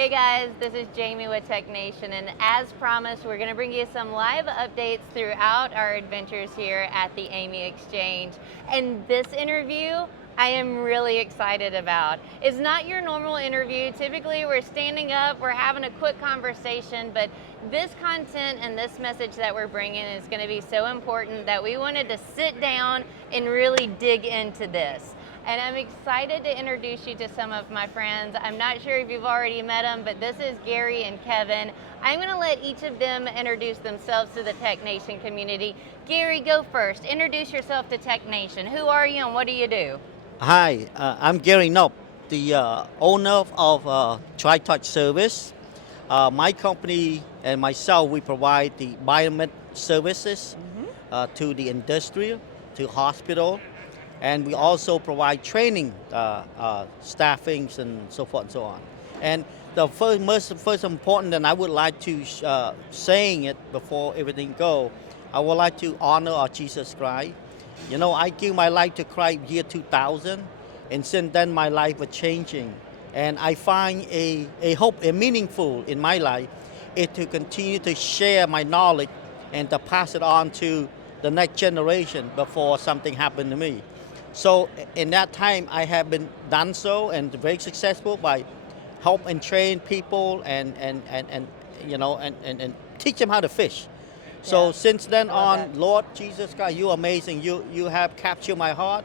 Hey guys, this is Jayme with TechNation, and as promised, we're going to bring you some live updates throughout our adventures here at the AAMI Exchange. And this interview, I am really excited about. It's not your normal interview. Typically, we're standing up, we're having a quick conversation, but this content and this message that we're bringing is going to be so important that we wanted to sit down and really dig into this. And I'm excited to introduce you to some of my friends. I'm not sure if you've already met them, but this is Gary and Kevin. I'm going to let each of them introduce themselves to the TechNation community. Gary, go first. Introduce yourself to TechNation. Who are you and what do you do? Hi, I'm Gary Nop, the owner of TriTouch Service. My company and myself, we provide the biomedical services to the industry, to hospital, and we also provide training, staffings, and so forth and so on. And the first important, and I would like to saying it before everything go, I would like to honor our Jesus Christ. You know, I give my life to Christ year 2000, and since then my life was changing. And I find a hope, a meaningful in my life, is to continue to share my knowledge and to pass it on to the next generation before something happened to me. So in that time, I have been done so and very successful by help and train people and teach them how to fish. So Yeah, since then I love on, that. Lord Jesus God, you're amazing. You have captured my heart,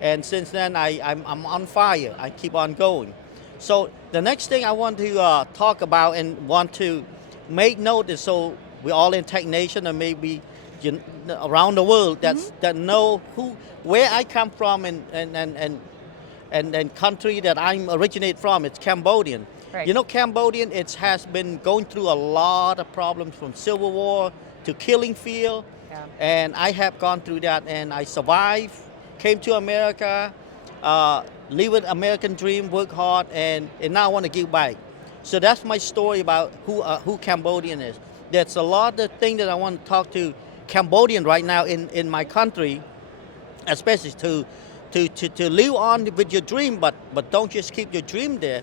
and since then I'm on fire. I keep on going. So the next thing I want to talk about and want to make note is, so we're all in TechNation and maybe around the world that know where I come from and country that I'm originate from. It's Cambodian. Right. You know, Cambodian, it has been going through a lot of problems from civil war to killing field, Yeah. and I have gone through that, and I survived, came to America, live an American dream, work hard, and now I want to give back. So that's my story about who Cambodian is. There's a lot of things that I want to talk to Cambodian right now in my country, especially to live on with your dream, but don't just keep your dream there.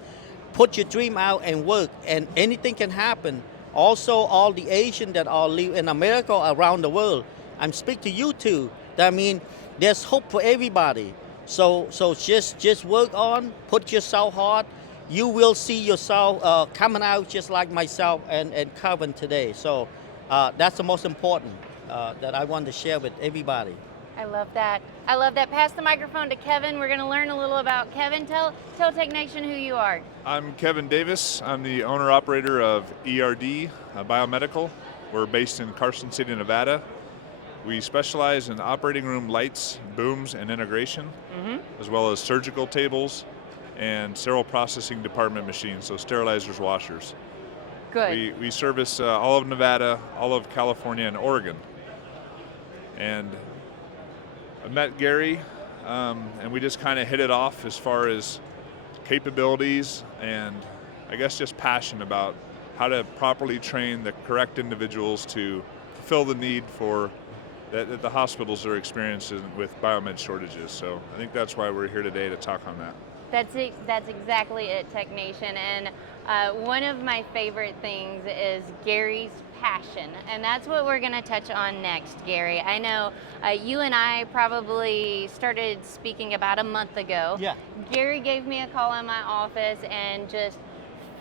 Put your dream out and work, and anything can happen. Also, all the Asians that are live in America or around the world, I'm speaking to you too. That means there's hope for everybody. So just work on, put yourself hard. You will see yourself coming out just like myself and Kevin today. So that's the most important that I want to share with everybody. I love that. I love that. Pass the microphone to Kevin. We're going to learn a little about Kevin. Tell TechNation who you are. I'm Kevin Davis. I'm the owner-operator of ERD Biomedical. We're based in Carson City, Nevada. We specialize in operating room lights, booms, and integration, as well as surgical tables and sterile processing department machines, so sterilizers, washers. Good. We service all of Nevada, all of California, and Oregon. And I met Gary, and we just kind of hit it off as far as capabilities and I guess just passion about how to properly train the correct individuals to fulfill the need for that the hospitals are experiencing with biomed shortages. So I think that's why we're here today to talk on that. That's exactly it, TechNation. And one of my favorite things is Gary's passion, and that's what we're going to touch on next, Gary. I know you and I probably started speaking about a month ago. Yeah. Gary gave me a call in my office and just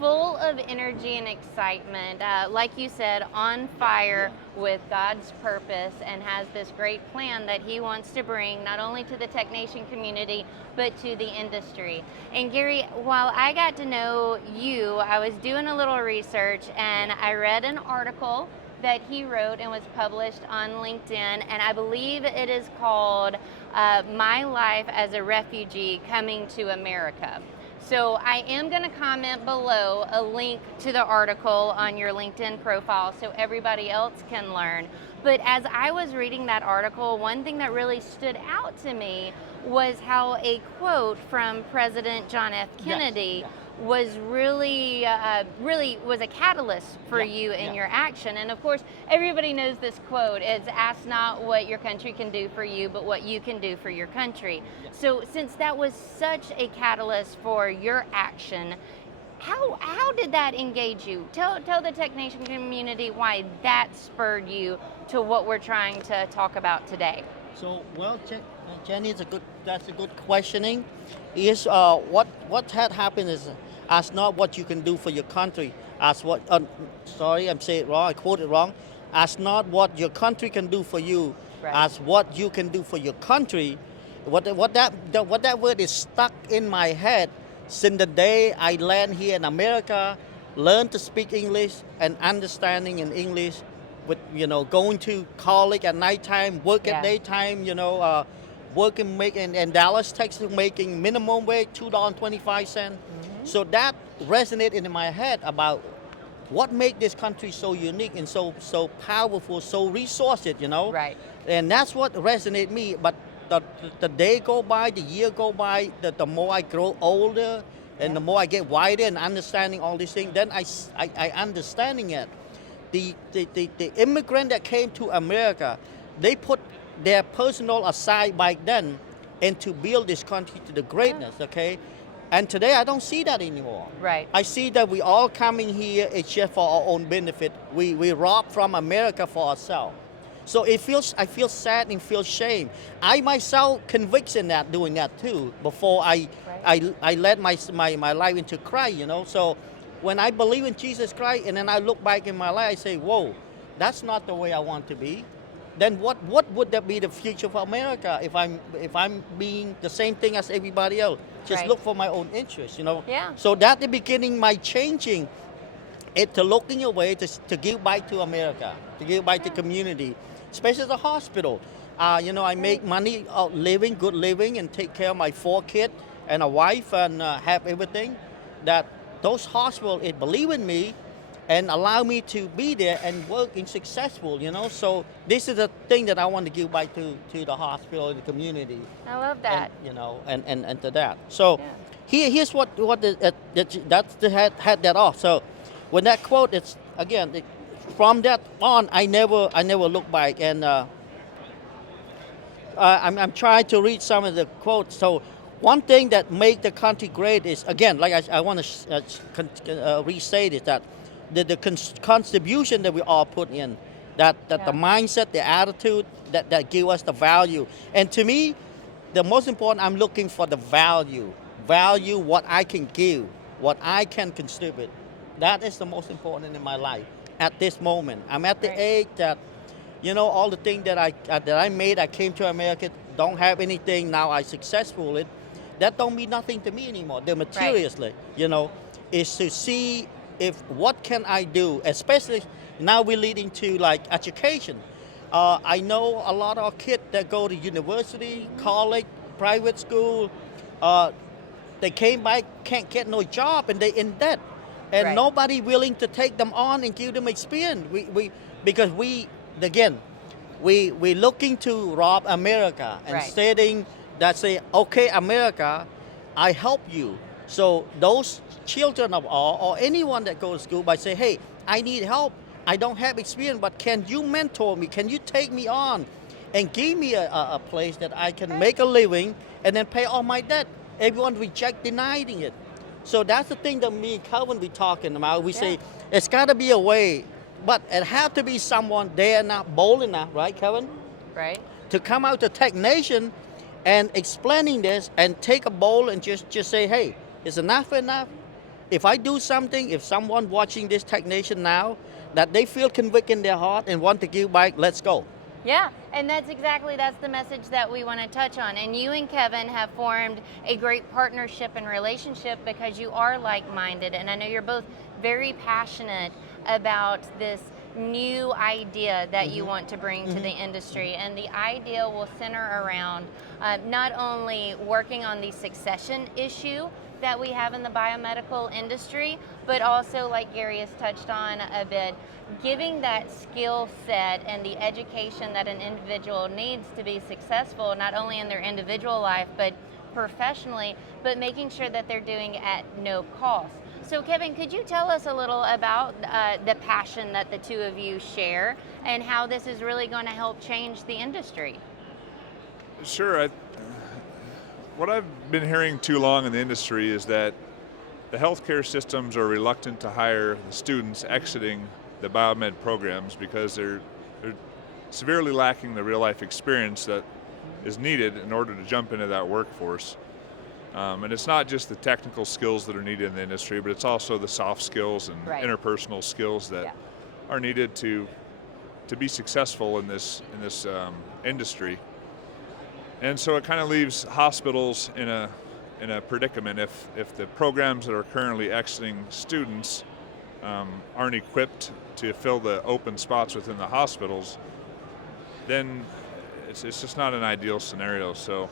full of energy and excitement, like you said, on fire with God's purpose, and has this great plan that he wants to bring not only to the TechNation community, but to the industry. And Gary, while I got to know you, I was doing a little research and I read an article that he wrote and was published on LinkedIn, and I believe it is called My Life as a Refugee Coming to America. So I am going to comment below a link to the article on your LinkedIn profile so everybody else can learn. But as I was reading that article, one thing that really stood out to me was how a quote from President John F. Kennedy was really was a catalyst for you in your action. And of course, everybody knows this quote. It's ask not what your country can do for you, but what you can do for your country. So since that was such a catalyst for your action, How did that engage you? Tell the TechNation community why that spurred you to what we're trying to talk about today. So, well, Jenny, that's a good questioning. Is what had happened is as not what you can do for your country, as what sorry, I'm saying it wrong. I quote it wrong. As not what your country can do for you, Right. as what you can do for your country. What that word is stuck in my head since the day I land here in America, learn to speak English and understanding in English, with going to college at nighttime, work Yeah. at daytime, working making in Dallas, Texas, making minimum wage $2.25. So that resonated in my head about what make this country so unique and so powerful, so resourced. Right. And that's what resonated me. But the day go by, the year go by, the more I grow older and the more I get wider and understanding all these things, then I understanding it. The immigrant that came to America, they put their personal aside back then and to build this country to the greatness, okay? And today I don't see that anymore. Right. I see that we all coming here, it's just for our own benefit. We rob from America for ourselves. So I feel sad and feel shame. I myself convicted in that, doing that too, before I led my life into Christ, So when I believe in Jesus Christ and then I look back in my life, I say, whoa, that's not the way I want to be. Then what would that be the future for America if I'm being the same thing as everybody else? Just Right. look for my own interests, Yeah. So that the beginning my changing it to looking away to give back to America, to give back to community, especially the hospital. I make money living, good living, and take care of my 4 kids and a wife and have everything. That those hospitals, it believe in me and allow me to be there and working successful, So this is the thing that I want to give back to the hospital and the community. I love that. And to that. So here's what that's the had that off. So when that quote, it's again from that on, I never look back, and I'm trying to read some of the quotes. So one thing that make the country great is, again, like I want to restate it, that the contribution that we all put in, that the mindset, the attitude that give us the value. And to me, the most important, I'm looking for the value, what I can give, what I can contribute. That is the most important in my life at this moment. I'm at the age that, all the things that I made, I came to America, don't have anything, now I successful it. That don't mean nothing to me anymore. The materially, is to see if what can I do, especially now we're leading to like education. I know a lot of kids that go to university, college, private school, they came back, can't get no job, and they in debt. And nobody willing to take them on and give them experience. Because we looking to rob America and stating that say, okay, America, I help you. So those children of all or anyone that goes to school by say, hey, I need help. I don't have experience, but can you mentor me? Can you take me on and give me a place that I can make a living and then pay all my debt? Everyone denying it. So that's the thing that me and Calvin be talking about. We say it's got to be a way, but it have to be someone there not bold enough, right, Calvin? Right. To come out to TechNation and explaining this and take a bowl and just say, hey, is enough enough? If I do something, if someone watching this TechNation now, that they feel convict in their heart and want to give back, let's go. Yeah, and that's the message that we want to touch on. And you and Kevin have formed a great partnership and relationship because you are like-minded, and I know you're both very passionate about this new idea that you want to bring to the industry. And the idea will center around not only working on the succession issue that we have in the biomedical industry, but also, like Gary has touched on a bit, giving that skill set and the education that an individual needs to be successful, not only in their individual life, but professionally, but making sure that they're doing it at no cost. So Kevin, could you tell us a little about the passion that the two of you share and how this is really going to help change the industry? Sure. What I've been hearing too long in the industry is that the healthcare systems are reluctant to hire the students exiting the biomed programs because they're severely lacking the real life experience that is needed in order to jump into that workforce. And it's not just the technical skills that are needed in the industry, but it's also the soft skills and interpersonal skills that are needed to be successful in this industry. And so it kind of leaves hospitals in a predicament if the programs that are currently exiting students aren't equipped to fill the open spots within the hospitals, then it's just not an ideal scenario. So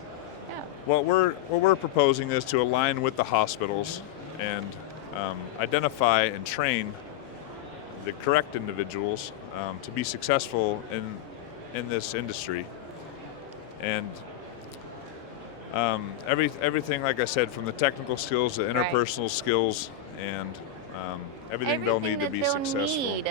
what we're proposing is to align with the hospitals and identify and train the correct individuals to be successful in this industry. And everything, like I said, from the technical skills, the interpersonal skills, and everything they'll need to be successful.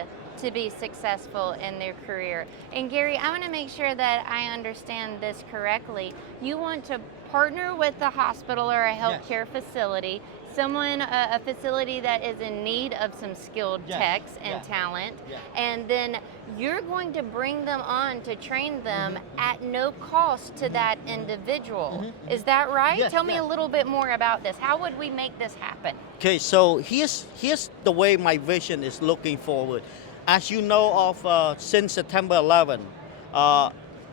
To be successful in their career. And Gary, I want to make sure that I understand this correctly. You want to partner with the hospital or a healthcare facility, a facility that is in need of some skilled techs and talent, and then you're going to bring them on to train them at no cost to that individual. Is that right? Yes, Tell me a little bit more about this. How would we make this happen? Okay, so here's the way my vision is looking forward. As you know of, since September 11,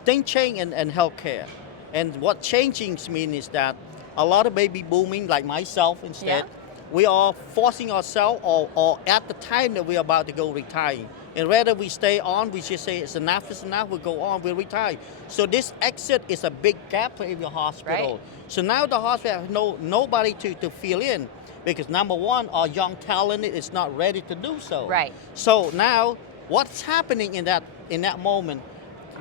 things change in healthcare. And what changing means is that a lot of baby booming, like myself instead, we are forcing ourselves or at the time that we're about to go retire. And rather we stay on, we just say it's enough, we'll go on, we'll retire. So this exit is a big gap for every hospital. Right. So now the hospital has nobody to fill in. Because number one, our young talent is not ready to do so. Right. So now, what's happening in that moment?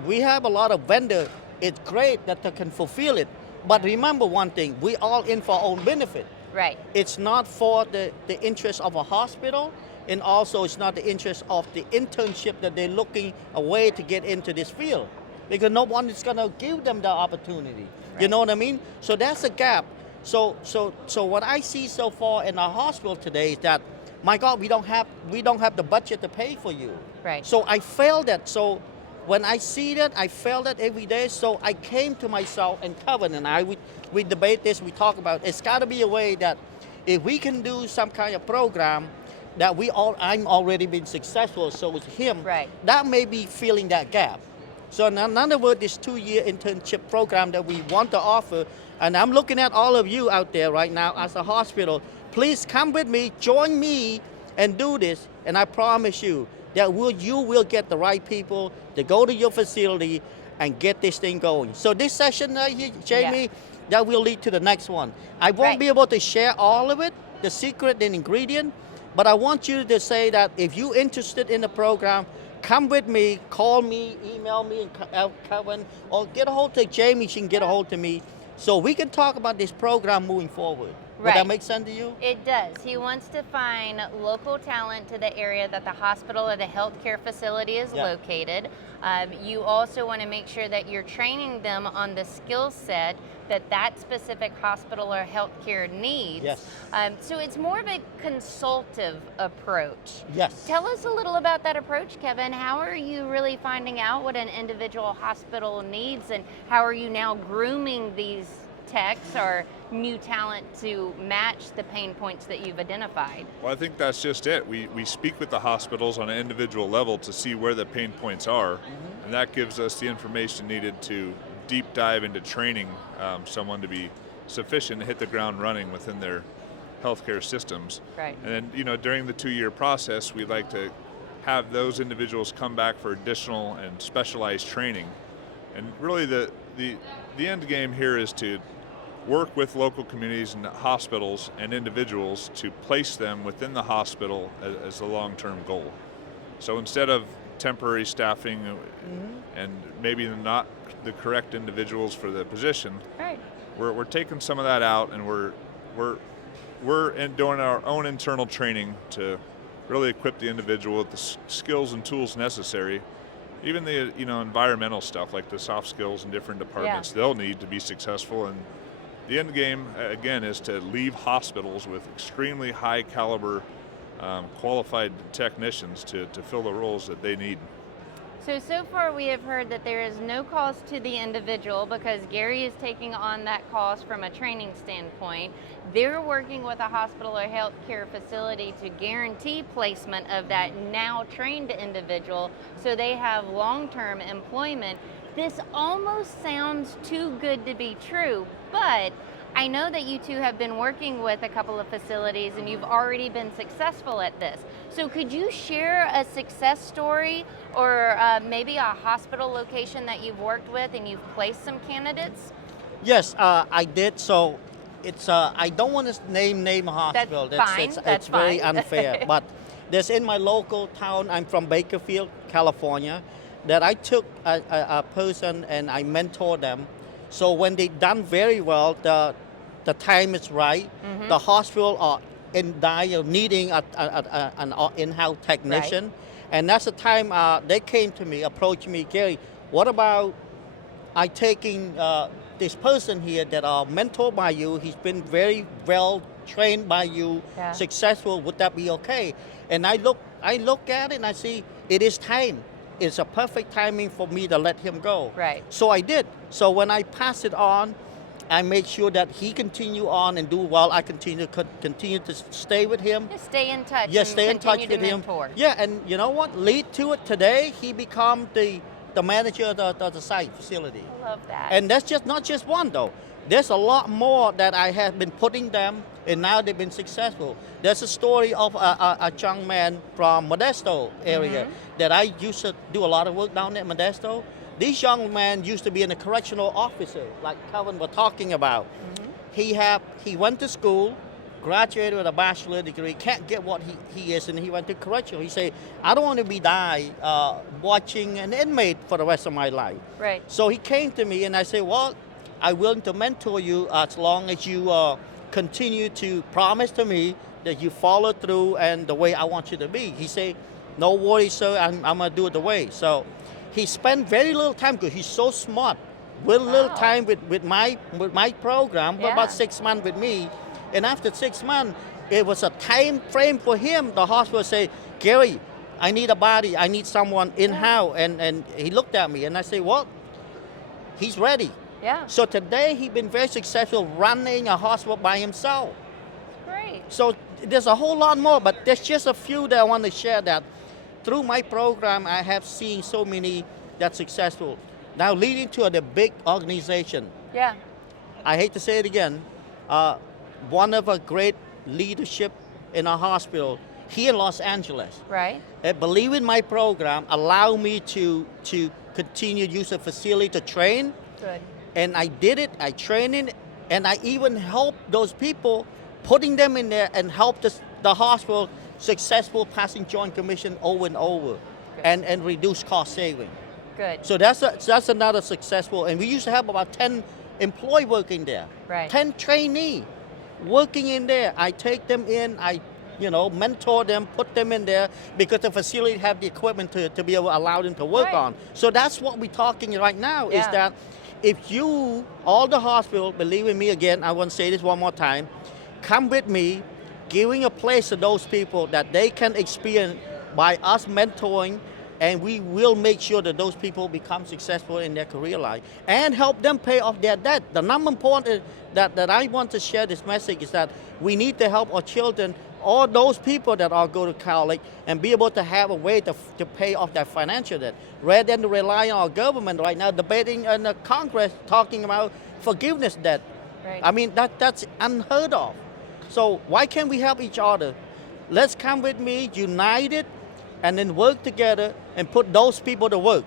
We have a lot of vendors. It's great that they can fulfill it, but remember one thing: we all in for our own benefit. Right. It's not for the interest of a hospital, and also it's not the interest of the internship that they're looking a way to get into this field, because no one is going to give them the opportunity. Right. You know what I mean? So that's a gap. So what I see so far in our hospital today is that, my God, we don't have the budget to pay for you. Right. So I felt that. So when I see that, I felt that every day. So I came to myself and Kevin and we debate this. We talk about it's got to be a way that if we can do some kind of program that I'm already been successful. So with him, that may be filling that gap. So in other words, this 2-year internship program that we want to offer. And I'm looking at all of you out there right now as a hospital. Please come with me, join me, and do this. And I promise you that you will get the right people to go to your facility and get this thing going. So this session, Jayme, that will lead to the next one. I won't be able to share all of it, the secret and ingredient, but I want you to say that if you're interested in the program, come with me, call me, email me, and Kevin, or get a hold of Jayme, she can get a hold of me. So we can talk about this program moving forward. Would that make sense to you? It does. He wants to find local talent to the area that the hospital or the healthcare facility is located. You also want to make sure that you're training them on the skill set that specific hospital or healthcare needs. Yes. So it's more of a consultative approach. Yes. Tell us a little about that approach, Kevin. How are you really finding out what an individual hospital needs, and how are you now grooming these techs or new talent to match the pain points that you've identified? Well, I think that's just it. We speak with the hospitals on an individual level to see where the pain points are, and that gives us the information needed to deep dive into training someone to be sufficient to hit the ground running within their healthcare systems. Right. And then, during the 2-year process, we'd like to have those individuals come back for additional and specialized training. And really the end game here is to work with local communities and hospitals and individuals to place them within the hospital as a long-term goal. So instead of temporary staffing and maybe not the correct individuals for the position, we're taking some of that out, and we're doing our own internal training to really equip the individual with the skills and tools necessary. Even the environmental stuff like the soft skills in different departments they'll need to be successful, the end game, again, is to leave hospitals with extremely high caliber, qualified technicians to fill the roles that they need. So far we have heard that there is no cost to the individual because Gary is taking on that cost from a training standpoint. They're working with a hospital or healthcare facility to guarantee placement of that now trained individual so they have long-term employment. This almost sounds too good to be true, but I know that you two have been working with a couple of facilities and you've already been successful at this. So could you share a success story or maybe a hospital location that you've worked with and you've placed some candidates? Yes, I did. So it's I don't want to name a hospital. That's fine. It's very unfair. But there's in my local town. I'm from Bakersfield, California. That I took a person and I mentored them. So when they done very well, the time is right. Mm-hmm. The hospital are in dire of needing an in-house technician. Right. And that's the time they came to me, approached me, Gary, what about I taking this person here that are mentored by you, he's been very well trained by you, Yeah. successful, would that be okay? And I look at it and I see it is time. It's a perfect timing for me to let him go. Right. So I did. So when I pass it on, I make sure that he continue on and do well. I continue to stay with him. Just stay in touch. Yes, and stay in touch continue with to him. mentor. Yeah, and you know what? Lead to it today. He become the manager of the site facility. I love that. And that's just not just one though. There's a lot more that I have been putting them, and now they've been successful. There's a story of a young man from Modesto area that I used to do a lot of work down at Modesto. This young man used to be a correctional officer, like Kevin was talking about. He went to school, graduated with a bachelor degree, can't get what he is, and he went to correctional. He said, I don't want to be watching an inmate for the rest of my life. Right. So he came to me and I said, well, I'm willing to mentor you as long as you continue to promise to me that you follow through and the way I want you to be. He said, no worries, sir, I'm going to do it the way. So he spent very little time because he's so smart. Very little time with my program, Yeah. about 6 months with me. And after 6 months, it was a time frame for him. The hospital say, Gary, I need a body. I need someone in-house. And he looked at me and I said, well, he's ready. Yeah. So today he's been very successful running a hospital by himself. Great. So there's a whole lot more, but there's just a few that I want to share that through my program I have seen so many that's successful. Now leading to the big organization. Yeah. I hate to say it again, one of a great leadership in a hospital here in Los Angeles. Right. Believe in my program, allow me to continue to use the facility to train. Good. And I did it, I trained it, and I even helped those people, putting them in there and helped the hospital successful passing joint commission over and over and reduce cost saving. Good. So that's another successful, and we used to have about 10 employees working there. Right. 10 trainees working in there. I take them in, I mentor them, put them in there because the facility have the equipment to be able to allow them to work Right. on. So that's what we're talking right now is Yeah. that if you, all the hospital, believe in me again, I want to say this one more time, come with me, giving a place to those people that they can experience by us mentoring, and we will make sure that those people become successful in their career life and help them pay off their debt. The number important that I want to share this message is that we need to help our children, all those people that are go to college, and be able to have a way to pay off their financial debt, rather than to rely on our government right now debating in the Congress talking about forgiveness debt. Right. I mean, that's unheard of. So why can't we help each other? Let's come with me, united, and then work together and put those people to work.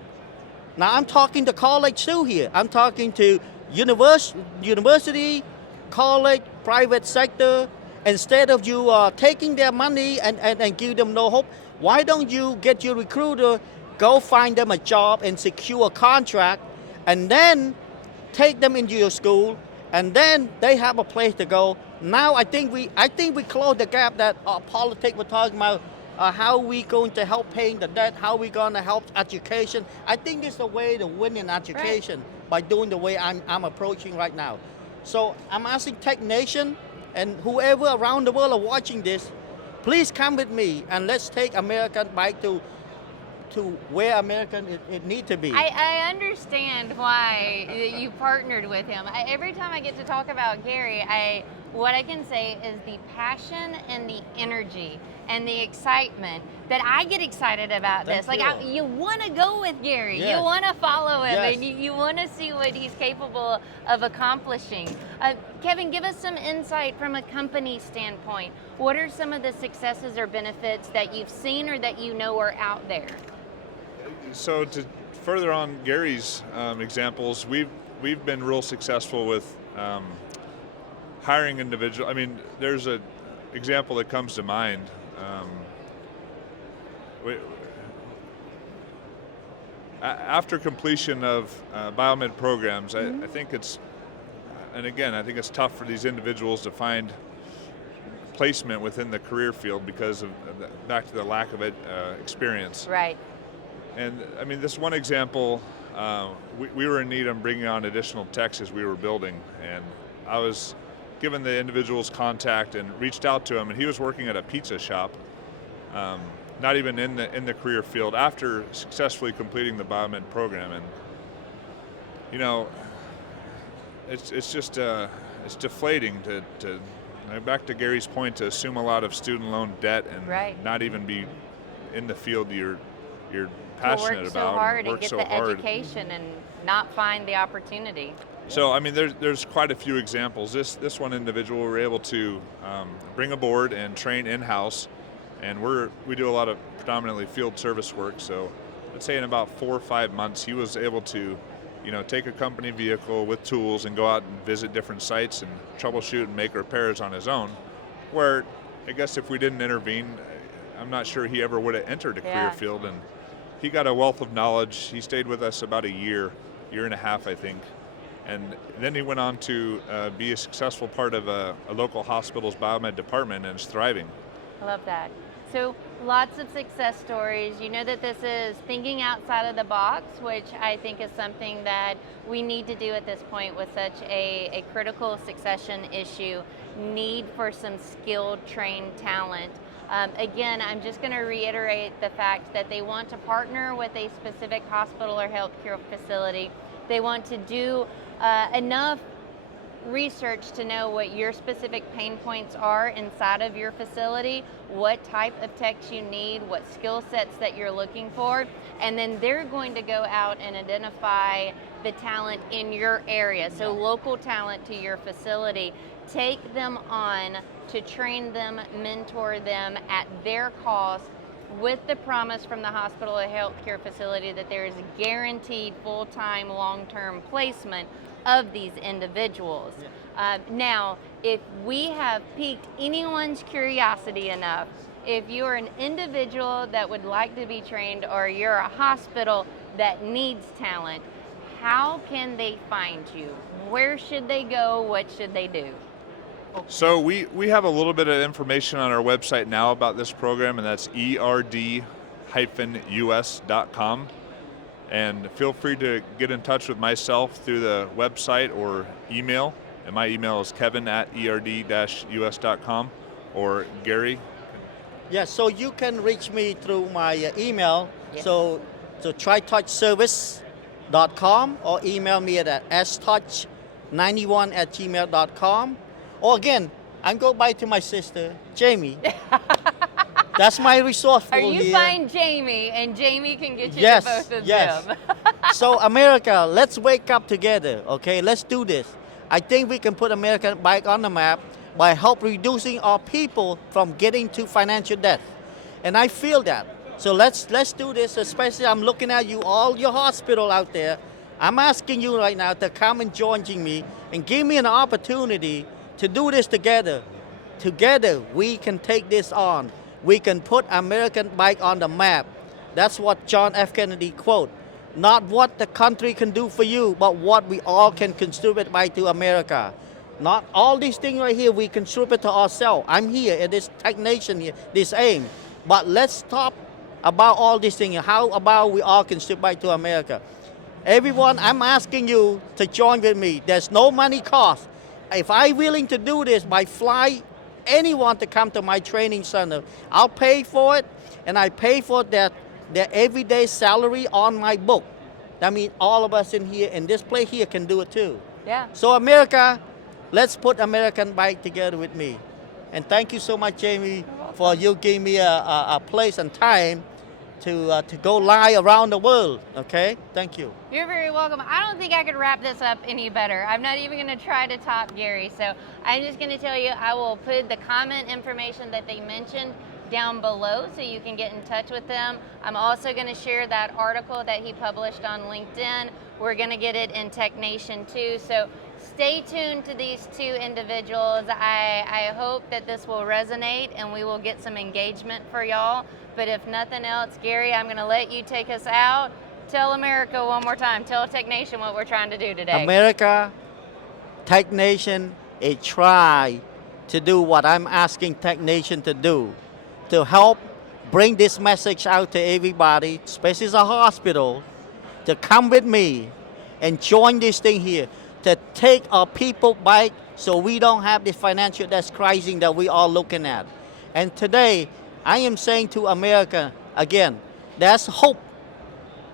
Now I'm talking to college too here. I'm talking to university, college, private sector. Instead of you taking their money and give them no hope, why don't you get your recruiter, go find them a job and secure a contract, and then take them into your school, and then they have a place to go. Now I think we closed the gap that politics were talking about. How we going to help paying the debt? How we going to help education? I think it's the way to win in education by doing the way I'm approaching right now. So I'm asking TechNation and whoever around the world are watching this, please come with me and let's take American bike to where American it need to be. I understand why you partnered with him. Every time I get to talk about Gary, what I can say is the passion and the energy and the excitement that I get excited about this. Thank Like you. you want to go with Gary, Yes. you want to follow him, Yes. and you want to see what he's capable of accomplishing. Kevin, give us some insight from a company standpoint. What are some of the successes or benefits that you've seen or that you know are out there? So to further on Gary's examples, we've been real successful with hiring individuals. I mean, there's an example that comes to mind. After completion of biomed programs, I think it's, and again, I think it's tough for these individuals to find placement within the career field because of back to the lack of experience. Right. And I mean, this one example, we were in need of bringing on additional techs as we were building, and I was given the individual's contact and reached out to him, and he was working at a pizza shop, not even in the career field after successfully completing the biomed program. And you know, it's just it's deflating to back to Gary's point, to assume a lot of student loan debt and Right. not even be in the field you're To passionate work about. so hard and work get so the hard. education and not find the opportunity. So I mean, there's quite a few examples. This one individual we were able to bring aboard and train in-house, and we do a lot of predominantly field service work. So I'd say in about 4 or 5 months, he was able to, take a company vehicle with tools and go out and visit different sites and troubleshoot and make repairs on his own. Where I guess if we didn't intervene, I'm not sure he ever would have entered a career Yeah. field. And he got a wealth of knowledge. He stayed with us about a year and a half, I think. And then he went on to be a successful part of a local hospital's biomed department and is thriving. I love that. So lots of success stories. You know that this is thinking outside of the box, which I think is something that we need to do at this point with such a critical succession issue, need for some skilled, trained talent. Again, I'm just going to reiterate the fact that they want to partner with a specific hospital or healthcare facility. They want to do enough research to know what your specific pain points are inside of your facility, what type of techs you need, what skill sets that you're looking for, and then they're going to go out and identify the talent in your area, so local talent to your facility, take them on to train them, mentor them at their cost, with the promise from the hospital or healthcare facility that there is a guaranteed full-time, long-term placement of these individuals. Now, if we have piqued anyone's curiosity enough, if you're an individual that would like to be trained or you're a hospital that needs talent, how can they find you? Where should they go? What should they do? So we have a little bit of information on our website now about this program, and that's erd-us.com. And feel free to get in touch with myself through the website or email. And my email is kevin@erd-us.com, or Gary. Yes, so you can reach me through my email. Yes. So tritouchservice.com, or email me at stouch91@gmail.com. Or again, I go by to my sister, Jayme. That's my resourceful Or you here. find Jayme, and Jayme can get you Yes, to both of yes. them. So America, let's wake up together, okay? Let's do this. I think we can put American bike on the map by help reducing our people from getting to financial debt. And I feel that. So let's do this, especially I'm looking at you, all your hospital out there. I'm asking you right now to come and join me and give me an opportunity to do this together. Together, we can take this on. We can put American bike on the map. That's what John F. Kennedy quote. Not what the country can do for you, but what we all can contribute by to America. Not all these things right here we contribute to ourselves. I'm here at this TechNation here, this AIM. But let's talk about all these things. How about we all contribute by to America? Everyone, I'm asking you to join with me. There's no money cost. if I'm willing to do this by fly anyone to come to my training center, I'll pay for it, and I pay for their everyday salary on my book. That means all of us in here, in this place here, can do it too. Yeah. So America, let's put American bike together with me. And thank you so much, Jayme, for you giving me a place and time to go live around the world. Okay, thank you. You're very welcome. I don't think I could wrap this up any better. I'm not even going to try to top Gary. So I'm just going to tell you, I will put the comment information that they mentioned down below so you can get in touch with them. I'm also going to share that article that he published on LinkedIn. We're going to get it in TechNation too. So stay tuned to these two individuals. I hope that this will resonate and we will get some engagement for y'all. But if nothing else, Gary, I'm going to let you take us out. Tell America one more time. Tell TechNation what we're trying to do today. America, TechNation is trying to do what I'm asking TechNation to do, to help bring this message out to everybody, especially the hospital, to come with me and join this thing here, to take our people back so we don't have this financial crisis that we are looking at. And today, I am saying to America, again, there's hope.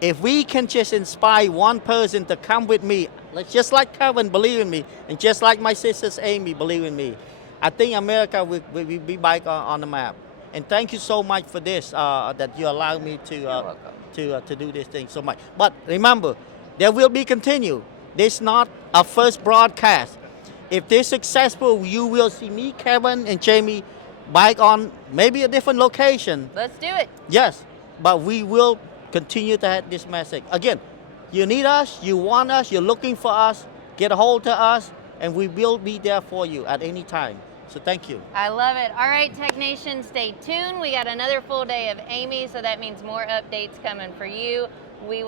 If we can just inspire one person to come with me, just like Kevin, believe in me, and just like my sisters Amy, believe in me, I think America will be back on the map. And thank you so much for this, that you allow me to do this thing so much. But remember, there will be continue. This is not our first broadcast. If this is successful, you will see me, Kevin, and Jayme back on maybe a different location. Let's do it. Yes, but we will continue to have this message. Again, you need us, you want us, you're looking for us, get a hold of us, and we will be there for you at any time. So thank you. I love it. All right, TechNation, stay tuned. We got another full day of AAMI, so that means more updates coming for you. We will